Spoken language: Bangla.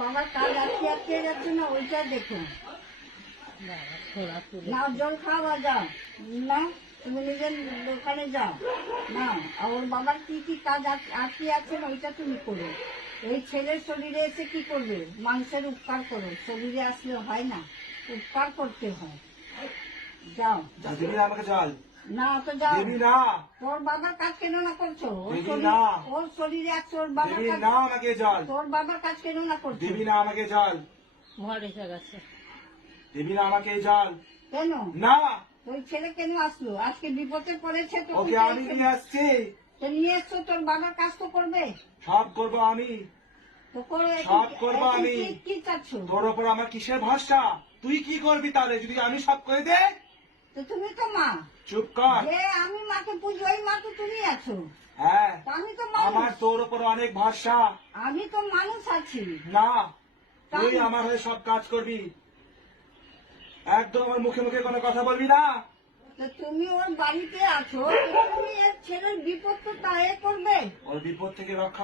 বাবার কাজ আটকে যাচ্ছে না, ওইটা দেখো না। জল খাওয়া যাও না, তুমি নিজের দোকানে যাও না। আর ওর বাবার কি কি কাজ আটকে আছে না, ওইটা তুমি করো। এই ছেলের শরীরে এসে কি করবে? মানুষের উপকার করো, শরীরে আসলে হয় না, উপকার করতে হয়। যাও। আমাকে জল না তো যাও। না, তোর বাবার কাজ কেন না করছো? না। ওর শরীরে আছে, ওর বাবার কাজ না আমাকে জল তোর বাবার কাজ কেন না করছো? দিবি না আমাকে জল ঘর এসে গেছে দিবি না আমাকে জল কেন? না। ওই ছেলে কেন আসলো? আজকে বিপদে পড়েছে তো ওকে আমি নিয়ে আসছি, নিয়ে এসছো, তোর বাবার কাজ তো করবে। সব করবো আমি, তো করে সব করবো আমি। কি চাচ্ছ? তোর ওপর আমার কিসের ভরসা? তুই কি করবি তাহলে যদি আমি সব করে দে? তো তুমি তো মা। চুপ কর। যে আমি মাকে পুজো, ওই মা তো তুমি আছো। হ্যাঁ, তো আমি তো আমার মানুষ, তোর ওপর অনেক ভরসা। আমি তো মানুষ আছি না, তুই আমার হয়ে সব কাজ করবি, একদম আমার মুখে মুখে কোনো কথা বলবি না। তো তুমি ওর বাড়িতে আছো, তো তুমি এর ছেলের বিপদ তো তাই করবে। ওর বিপদ থেকে রক্ষা